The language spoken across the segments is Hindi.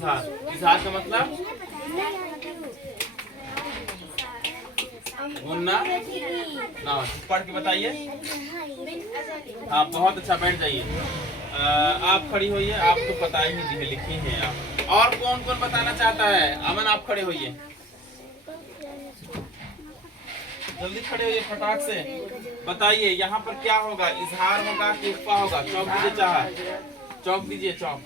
इजहार। इजहार का मतलब गुन्ना ना। पढ़ के बताइए। हाँ बहुत अच्छा, बैठ जाइए। आप खड़ी होइए, आप तो पता ही नहीं लिखी हैं आप। और कौन कौन बताना चाहता है? अमन आप खड़े होइए, जल्दी खड़े होइए, फटाक से बताइए यहाँ पर क्या होगा? इजहार होगा कि इख्फा होगा? चौक दीजिए, चाहा चौक दीजिए, चौक।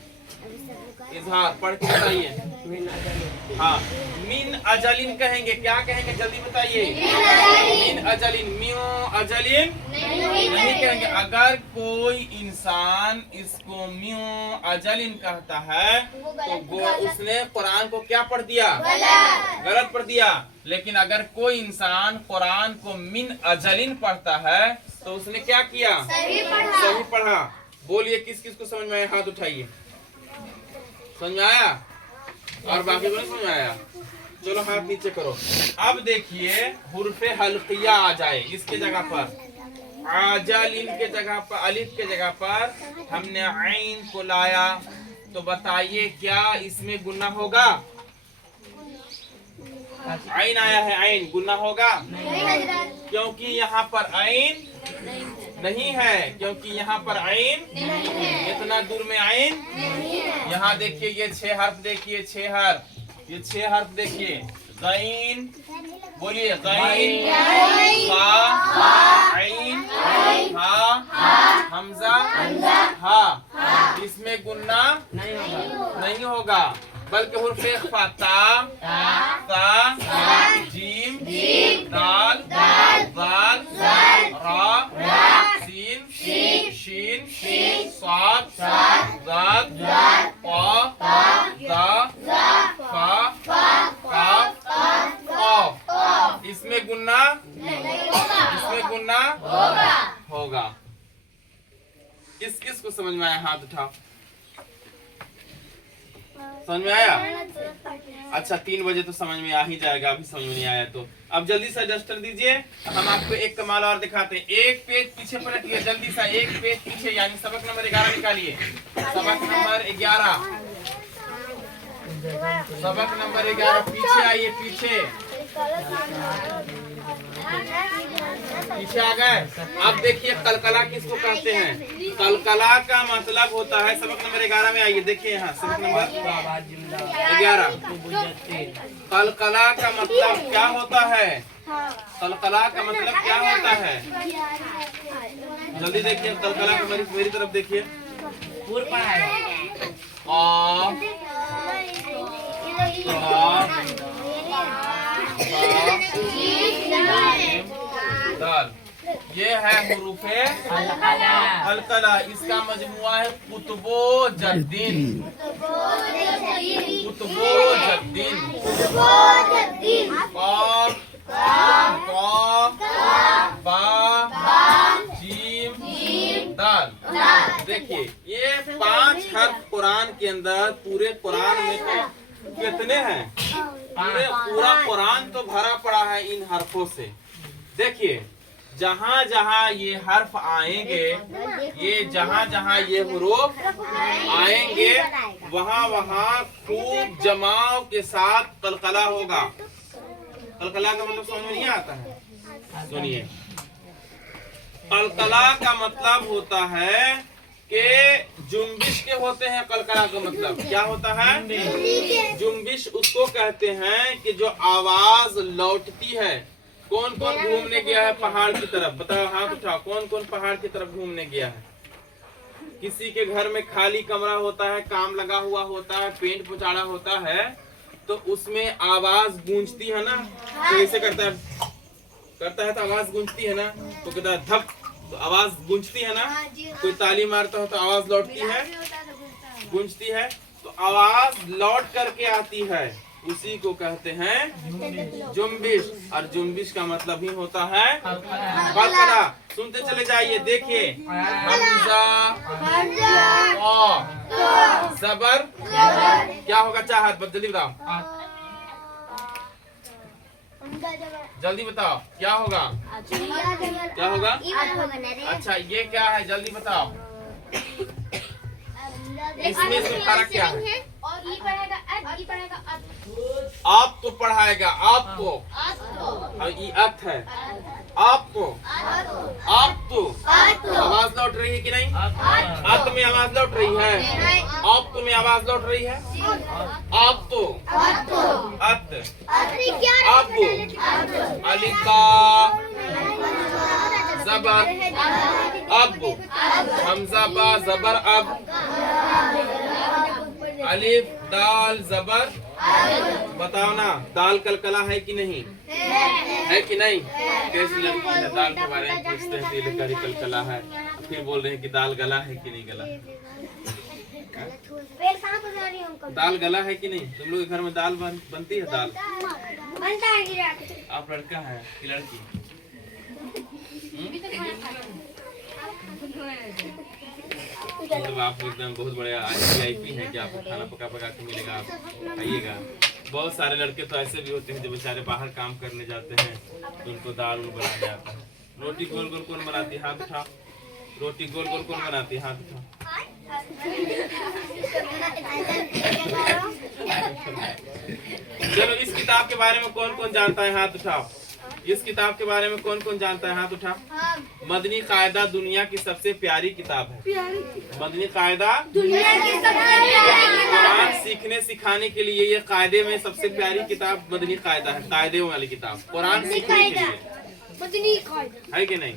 इजहार पढ़ के बताइए। हाँ मिन अजलिन कहेंगे, क्या कहेंगे जल्दी बताइए? मिन अजलिन, म्यू अजलिन नहीं कहेंगे। अगर कोई इंसान इसको म्यू अजलिन कहता है तो उसने कुरान को क्या पढ़ दिया? गलत पढ़ दिया। लेकिन अगर कोई इंसान कुरान को मिन अजलिन पढ़ता है तो उसने क्या किया? सही पढ़ा। बोलिए किस किस को समझ में आया? हाथ उठाइए। समझ में आया? और बाकी को नहीं समझ में आया? चलो हाथ नीचे करो। अब देखिए हुर्फे हल्किया आ जाए इसके जगह पर। अजलिन के जगह पर, अलिफ के जगह पर हमने आइन को लाया, तो बताइए क्या इसमें गुन्ना होगा? आइन आया है, आइन गुन्ना होगा? क्योंकि यहाँ पर आइन नहीं है, क्योंकि यहाँ पर आइन इतना दूर में आइन। यहाँ देखिए ये 6 हर्फ, देखिए 6 हर्फ, ये 6 हर्फ देखिए। गैन, बोलिए गैन, फा, आइन, हा, हमजा, हा। इसमें गुन्ना नहीं होगा, बल्कि हुर्फ इख्फा ता, जीम, दाल, दाल, रा, सीन, शीन, साद, दाद, दा, फा, काफ, कॉफ। इसमें गुन्ना होगा। किस किस को समझ में आया? हाथ उठाओ। समझ में आया? अच्छा 3 बजे तो समझ में आ ही जाएगा, अभी समझ में नहीं आया तो अब जल्दी से रजिस्टर दीजिए। हम आपको एक कमाल और दिखाते हैं। एक पेज पीछे पलटिए जल्दी सा, एक पेज पीछे, यानी सबक नंबर 11 निकालिए। सबक नंबर 11, सबक नंबर 11 पीछे आइए, पीछे आ गए। अब देखिए कलकला किसको कहते हैं? कलकला का मतलब होता है, सबक नंबर 11 में आइए, देखिए यहाँ सबक नंबर 11। कलकला का मतलब क्या होता है? कलकला का मतलब क्या होता है? जल्दी देखिए कलकला का, मेरी तरफ देखिए। दाल, ये है हुरूफे अलकला। इसका मजमुआ है कुतुबो जद्दीन, कुतुबो जद्दीन। कॉफ, बा, जीम, दाल। देखिए ये 5 हर्फ कुरान के अंदर, पूरे कुरान में तो कितने हैं? पूरा कुरान तो भरा पड़ा है इन हर्फों से। देखिए जहाँ जहाँ ये हर्फ आएंगे, ये जहाँ जहाँ ये हुरूफ आएंगे, वहाँ वहाँ खूब जमाव के साथ कलकला होगा। कलकला का मतलब समझ में नहीं आता है? सुनिए, कलकला का मतलब होता है कि जुम्बिश के होते हैं। कलकला का मतलब क्या होता है? जुम्बिश उसको कहते हैं कि जो आवाज लौटती है। कौन कौन घूमने गया है पहाड़ की तरफ? बताओ, हाथ उठाओ। कौन कौन पहाड़ की तरफ घूमने गया है? किसी के घर में खाली कमरा होता है, काम लगा हुआ होता है, पेंट पुचाड़ा होता है, तो उसमें आवाज गूंजती है ना। तो ऐसे करता है तो आवाज गूंजती है ना। तो कहता है धप, तो आवाज गूंजती है ना। कोई ताली मारता हो तो आवाज लौटती है, गूंजती है। तो आवाज लौट करके आती है, उसी को कहते हैं जुम्बिश। और जुम्बिश का मतलब ही होता है कलकला। सुनते चले जाइए, देखिए हमजा, जबर, क्या होगा? चाहत, जल्दी बताओ, जल्दी बताओ क्या होगा? क्या होगा? अच्छा ये क्या है? जल्दी बताओ, इसमें फर्क क्या है? और ये पढ़ेगा आएगा आपको, और ये अत है आपको, आप तो आवाज लौट रही है कि नहीं? अत में आवाज लौट रही है, आप तो में आवाज लौट रही है, आप तो अत आपको, अलिफ बा जबर अब, हमजा बा जबर अब, अलिफ दाल जबर, बताओ ना दाल कलकला है कि नहीं? है कि नहीं? कैसी लड़की है दाल के बारे में पूछते हैं दिल कलकला है, फिर बोल रहे हैं कि दाल गला है कि नहीं गला? दाल गला है कि नहीं? तुम लोग के घर में दाल बनती है? दाल बनता है। आप लड़का है कि लड़की? मतलब आप एकदम बहुत बड़े VIP हैं कि आपको खाना पका पका के मिलेगा, आप खाइएगा। बहुत सारे लड़के तो ऐसे भी होते हैं जो बेचारे बाहर काम करने जाते हैं तो उनको दाल बनाने आता है। रोटी गोल गोल कौन बनाती है? हाथ उठाओ। रोटी गोल गोल कौन बनाती है? हाथ उठाओ। चलो इस किताब के बारे में कौन कौन जानता है? हाथ उठाओ। इस किताब के बारे में कौन कौन जानता है? हाथ उठा। मदनी कायदा दुनिया की सबसे प्यारी किताब है। मदनी कायदा कुरान सीखने सिखाने के लिए ये कायदे में सबसे प्यारी किताब मदनी कायदा है। कायदे वाली किताब कुरान सीखने के लिए है कि नहीं?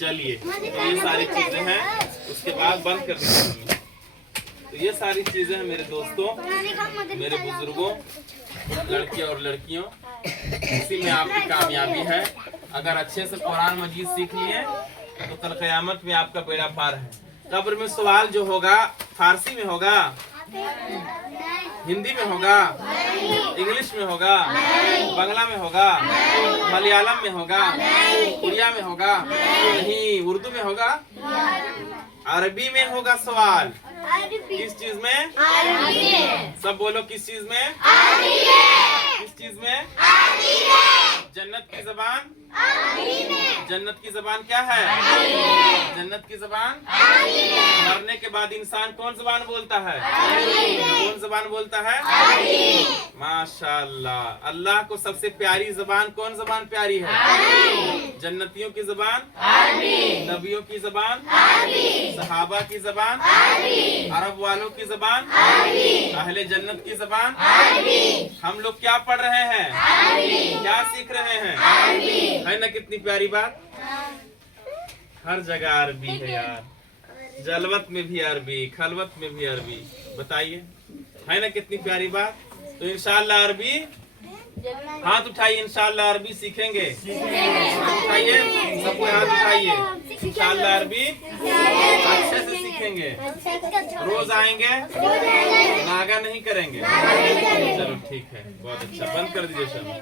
चलिए तो ये सारी चीजें हैं, उसके बाद बंद कर दीजिए। तो ये सारी चीजें हैं मेरे दोस्तों, मेरे बुजुर्गों, लड़के और लड़कियों, इसी में आपकी कामयाबी है। अगर अच्छे से कुरान मजीद सीख लिए तो कल क़यामत में आपका बेड़ा पार है। कब्र में सवाल जो होगा फारसी में होगा, हिंदी में होगा, इंग्लिश में होगा, बांग्ला में होगा, मलयालम में होगा, उड़िया में होगा, नहीं उर्दू में होगा, अरबी में होगा सवाल। किस चीज में? सब बोलो किस चीज में? किस चीज में? जन्नत की जबान। जन्नत की जबान क्या है? जन्नत की जबान। मरने के बाद इंसान कौन जबान बोलता है? कौन जबान बोलता है? माशाअल्लाह। अल्लाह को सबसे प्यारी जबान कौन जबान प्यारी है? जन्नतियों की जबान, नबियों की जबान, सहाबा की जबान, अरब वालों की जबान, अहले जन्नत की जबान। हम लोग क्या पढ़ रहे हैं? क्या सीख रहे हैं? है ना कितनी प्यारी बात। हर जगह अरबी है यार, जलवत में भी अरबी, खलवत में भी अरबी। बताइए है ना कितनी प्यारी बात। तो इंशाअल्लाह अरबी, हाथ उठाइए, इंशाअल्लाह अरबी सीखेंगे। हाथ उठाइए, सबको हाथ उठाइए। इंशाअल्लाह अरबी अच्छे से सीखेंगे, रोज आएंगे, नागा नहीं करेंगे। चलो ठीक है, बहुत अच्छा। बंद कर दीजिए सर।